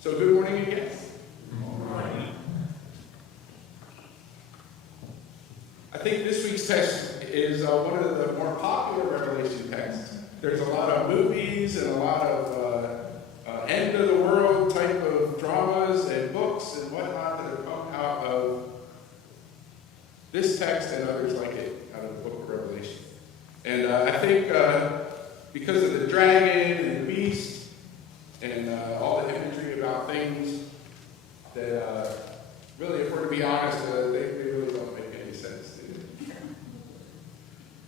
So good morning again. Good morning. I think this week's text is one of the more popular Revelation texts. There's a lot of movies and a lot of end of the world type of dramas and books and whatnot that have come out of this text and others like it out of the book of Revelation. And I think because of the dragon and the beast and all the imagery about things that really, if we're to be honest, they really don't make any sense, do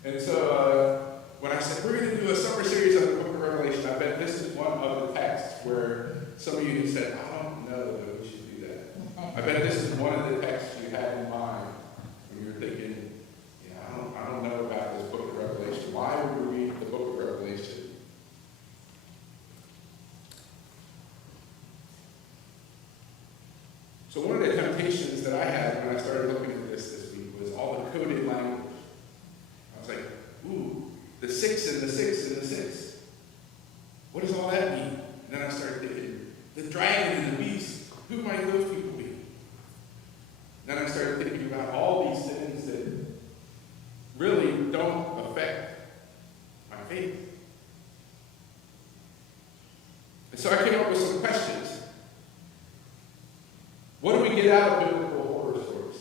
they? And so when I said we're going to do a summer series on the book of Revelation, I bet this is one of the texts where some of you said, I don't know that we should do that. I bet this is one of the texts you had in mind when you were thinking, I don't know about this book of Revelation. Why would we read the book of Revelation? So one of the temptations that I had when I started looking at this week was all the coded language. I was like, ooh, the 6 and the 6 and the 6. What does all that mean? And then I started thinking, the dragon and the beast, who might those people be? Then I started thinking about all these things that really don't affect my faith. And so I came up with some questions. What do we get out of biblical horror stories?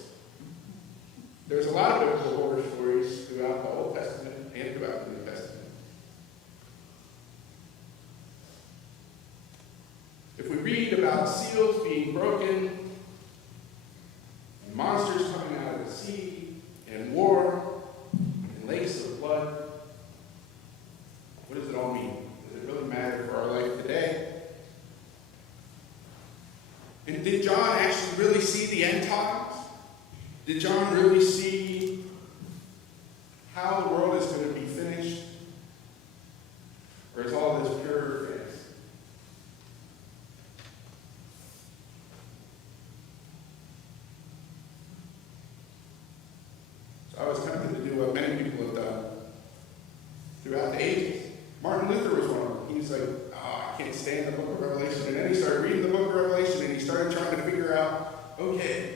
There's a lot of biblical horror stories throughout the Old Testament and throughout the New Testament. If we read about seals being broken, and monsters coming out of the sea, and war, and lakes of blood, what does it all mean? Does it really matter for our life today? And did John actually really see the end times? Did John really see how the world is going to be finished? Or is all this pure fantasy? So I was tempted to do what many people have done throughout the ages. Martin Luther was one of them. He was like, I can't stand the book of Revelation. And then he started reading the book of Revelation and he started trying to figure out, okay,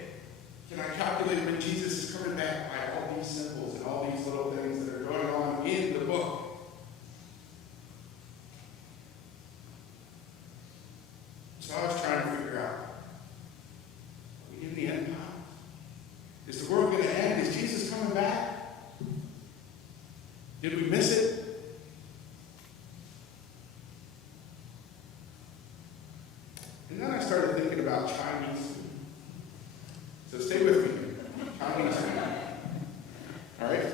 can I calculate when Jesus is coming back by all these symbols and all these little things that are going on in the book? So I was trying to figure out, are we in the end times? Is the world going to end? Is Jesus coming back? Did we miss it? And then I started thinking about Chinese food. So stay with me. Chinese food. All right?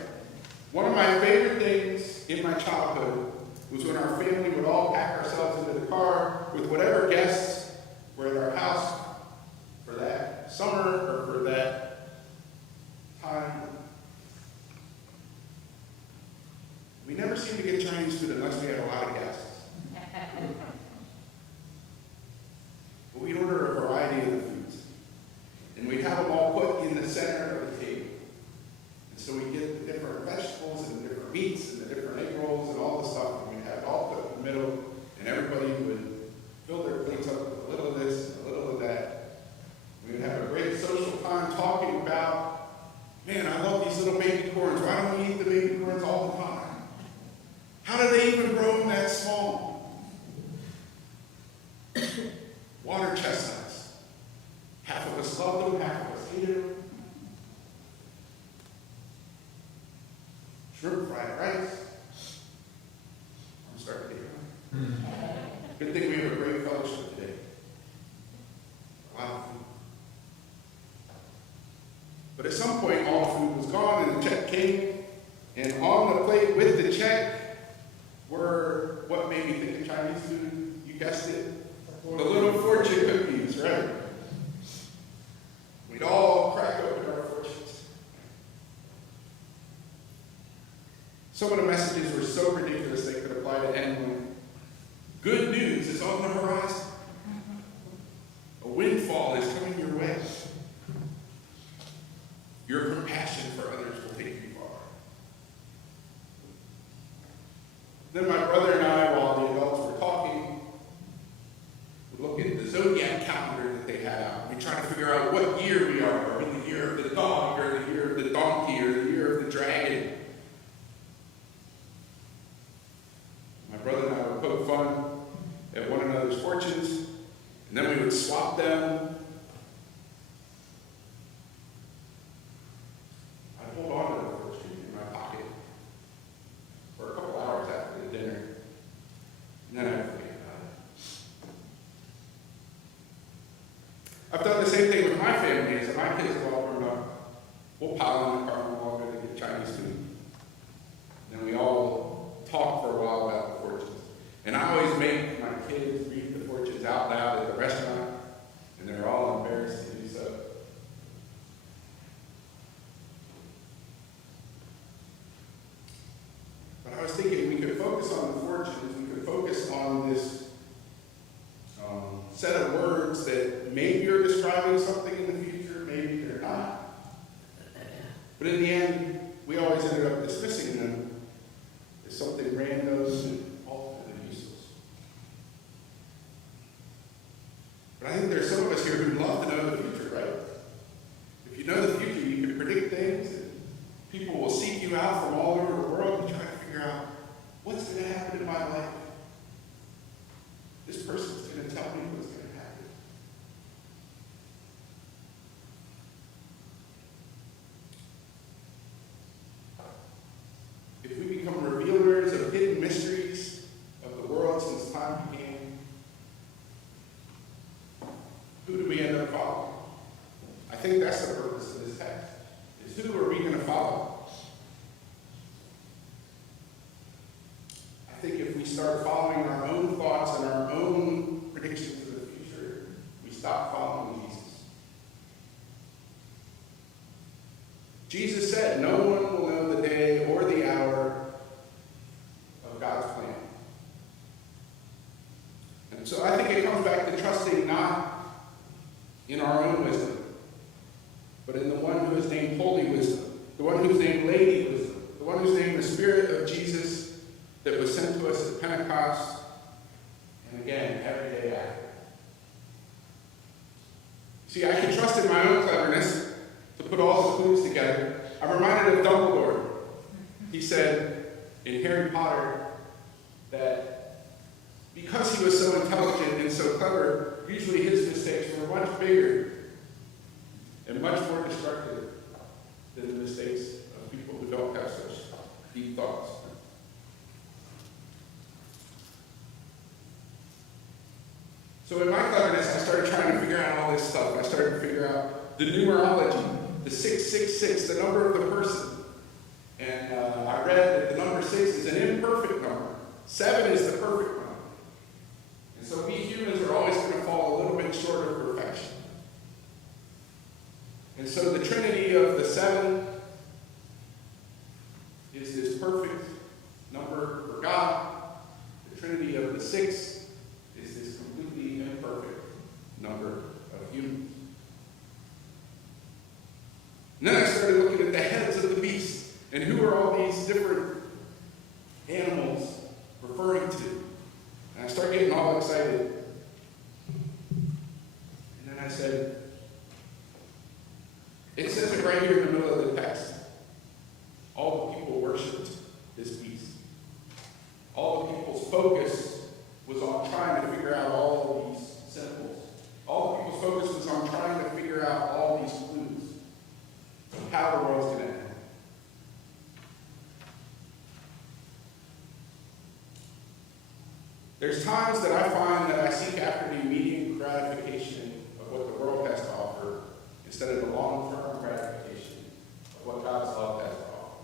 One of my favorite things in my childhood was when our family would all pack ourselves into the car with whatever guests were at our house for that summer or for that time. We never seemed to get Chinese food unless we had a lot of guests. But we'd order a variety of the foods. And we'd have them all put in the center of the table. And so we'd get the different vegetables and the different meats and the different egg rolls and all the stuff. And we'd have it all put in the middle. And everybody would fill their plates up with a little of this and a little of that. We would have a great social time talking about, man, I love these little baby corns. Why don't we eat the baby corns all the time? How do they even grow them that small? Water chestnuts. Half of us love them, half of us hate them. Shrimp fried rice. I'm starting to get hungry. Good thing we have a great fellowship today. A lot of food. But at some point, all the food was gone and the check came. And on the plate with the check were what made me think of Chinese food. You guessed it. The little fortune cookies, right? We'd all crack open our fortunes. Some of the messages were so ridiculous they could apply to anyone. Good news is on the horizon. A windfall is coming your way. Your compassion for others will take you far. Then my brother and I, while the adults were talking, would look at the zodiac calendar that they had out. We try to figure out what year we are. Are we in the year of the dog, or the year of the donkey, or the year of the dragon? My brother and I would poke fun at one another's fortunes, and then we would swap them. I'd hold on to the fortune in my pocket for a couple hours after the dinner, and then I'd forget about it. I've done the same thing with my family. As my kids have all grown up, we'll pile in the car and we'll all go to get Chinese food. And then we all talk for a while about the fortunes. And I always make my kids read the fortunes out loud at the restaurant, and they're all embarrassed to do so. But I was thinking we could focus on the fortunes, we could focus on this set of words that maybe are describing something in the future, maybe they're not. But in the end, we always ended up dismissing them as something random and ultimately useless. But I think there's some of us here who'd love to know the future, right? If you know the future, you can predict things, and people will seek you out from all over the world and try to figure out what's going to happen in my life. This person's going to tell me what's going to happen. If we become revealers of hidden mysteries of the world since time began, who do we end up following? I think that's the purpose of this text, is who are we going to follow? I think if we start following our own thoughts and our own predictions of the future, we stop following Jesus. Jesus said, no one will know the day or the hour of God's plan. And so I think it comes back to trusting not in our own wisdom, but in the one who is named Holy Wisdom, the one who is named Lady Wisdom, the one who is named the Spirit of Jesus that was sent to us at Pentecost, and again, every day after. See, I can trust in my own cleverness to put all the clues together. I'm reminded of Dumbledore. He said in Harry Potter that because he was so intelligent and so clever, usually his mistakes were much bigger and much more destructive than the mistakes of people who don't have such deep thoughts. So in my cleverness, I started trying to figure out all this stuff. I started to figure out the numerology, the 666, the number of the person. And I read that the number 6 is an imperfect number. 7 is the perfect number. And so we humans are always going to fall a little bit short of perfection. And so the trinity of the 7 is this perfect number for God. The trinity of the 6 is this completely imperfect number of humans. And then I started looking at the heads of the beast, and who are all these different animals referring to? And I started getting all excited. And then I said, it says it right here in the middle of the text. All the people worshipped this beast. All the people's focus was on trying to figure out all of these symbols. All the people's focus was on trying to figure out all these clues of how the world's going to end. There's times that I find that I seek after the immediate gratification of what the world has to offer instead of the long-term gratification of what God's love has to offer.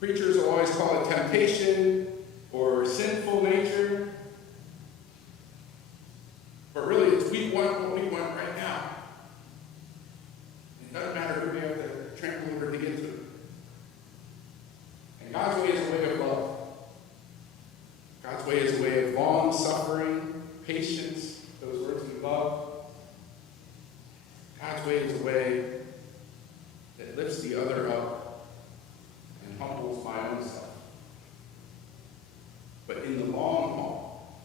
Preachers will always call it temptation or sinful nature. But really, it's we want what we want right now. It doesn't matter who we have to trample over to get to it. And God's way is a way of love. God's way is a way of long suffering, patience, those words we love. God's way is a way that lifts the other up and humbles my own self. But in the long haul,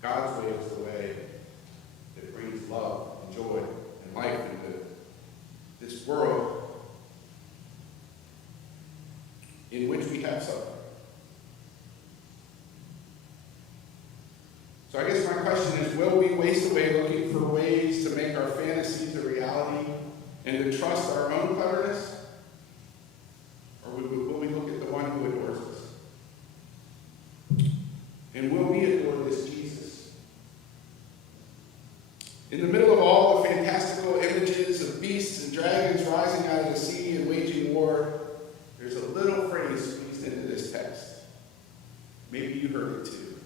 God's way is the way that brings love and joy and life into this world in which we have suffering. So I guess my question is, will we waste away looking for ways to make our fantasies a reality and to trust our own cleverness? Or will we look at the one who adores us? And will we adore this Jesus? In the middle of all the fantastical images of beasts and dragons rising out of the sea and waging war, there's a little phrase squeezed into this text. Maybe you heard it too.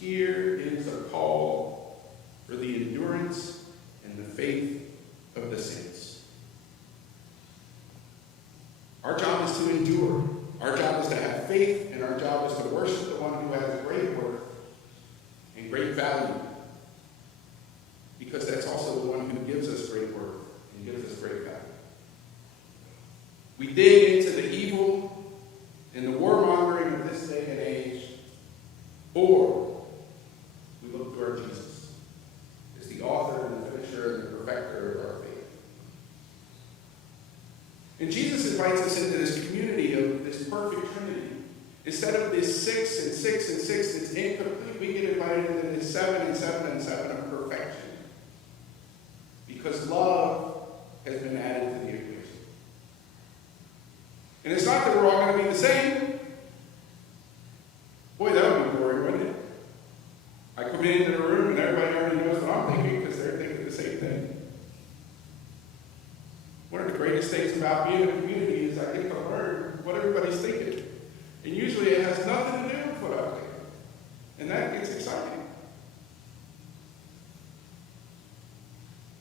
Here is a call for the endurance and the faith of the saints. Our job is to endure. Our job is to have faith, and our job is to worship the one who has great worth and great value. Because that's also the one who gives us great worth and gives us great value. We dig into the evil and the warmongering of this day and age, or we look to our Jesus as the author and the finisher and the perfecter of our faith. And Jesus invites us into this community of this perfect Trinity. Instead of this 6 and 6 and 6 that's incomplete, we get invited into this 7 and 7 and 7 of perfection. Because love has been added to the equation. And it's not that we're all going to be the same. Boy, that would be boring, wouldn't it? I come into the room and everybody already knows what I'm thinking because they're thinking the same thing. One of the greatest things about being in a community is I get to learn what everybody's thinking. And usually it has nothing to do with what I'm thinking. And that gets exciting.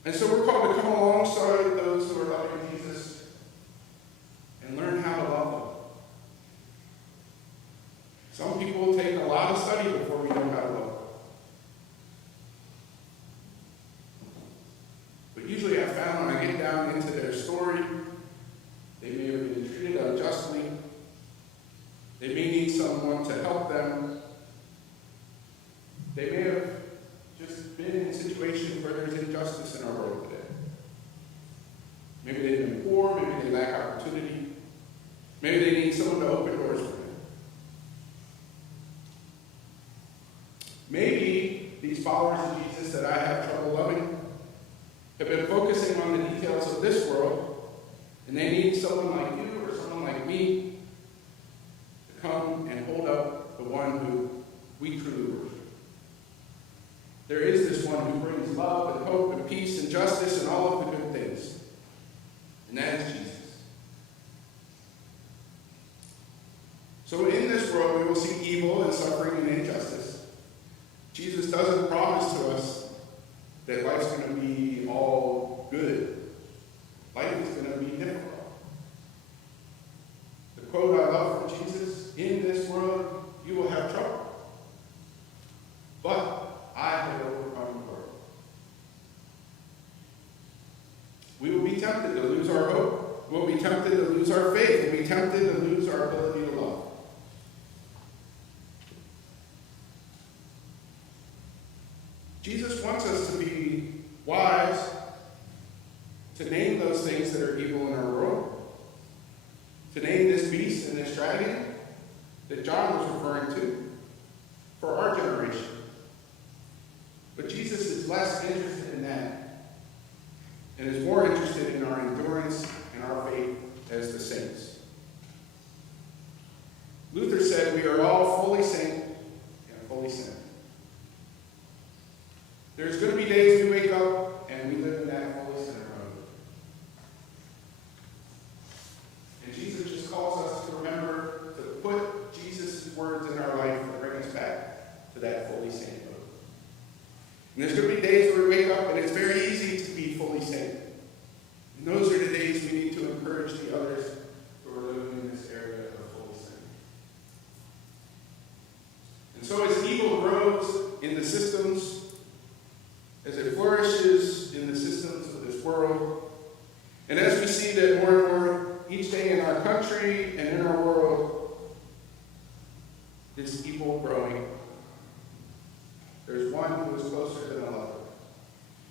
And so we're called to come alongside those who are loving Jesus and learn how to love them. Some people take a lot of study before we know how to love them. But usually I've found when I get down into their story, they may have been treated unjustly. They may need someone to help them. They may have just been in situations where there's injustice in our world today. Maybe they've been poor, maybe they lack opportunity. Maybe they need someone to open doors for them. Maybe these followers of Jesus that I have trouble loving have been focusing on the details of this world, and they need someone like you or someone like me to come and hold up the one who we truly worship. There is this one who brings love and hope and peace and justice and all of the good things, and that is Jesus. So in this world we will see evil and suffering and injustice. Jesus doesn't promise to us that life's going to be all good. Life is going to be difficult. The quote I love from Jesus, in this world you will have trouble, but I have overcome the world. We will be tempted to lose our hope. We'll be tempted to lose our faith. We'll be tempted to lose our ability to love. Jesus wants us to be wise to name those things that are evil in our world, to name this beast and this dragon that John was referring to for our generation. But Jesus is less interested in that and is more interested in our endurance and our faith as the saints. Luther said we are all fully saint and fully sinner. There's going to be days we wake up and we live in that fully sinner mode. And Jesus just calls us to remember to put Jesus' words in our life and bring us back to that fully saint mode. And there's going to be days where we wake up and it's very easy to be fully saint. And those are the days we need to encourage the others who are living in this area of fully sin. And so as evil grows in the systems, as it flourishes in the systems of this world, and as we see that more and more each day in our country and in our world, this evil growing. There's one who is closer than a lover.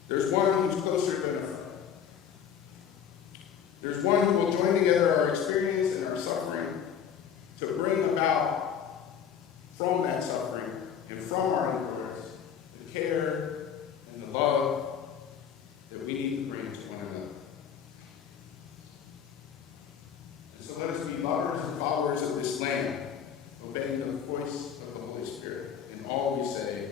There's one who's closer than a friend. There's one who will join together our experience and our suffering to bring about from that suffering and from our endurance the care and the love that we need to bring to one another. And so let us be lovers and followers of this Lamb, obeying the voice of the Holy Spirit in all we say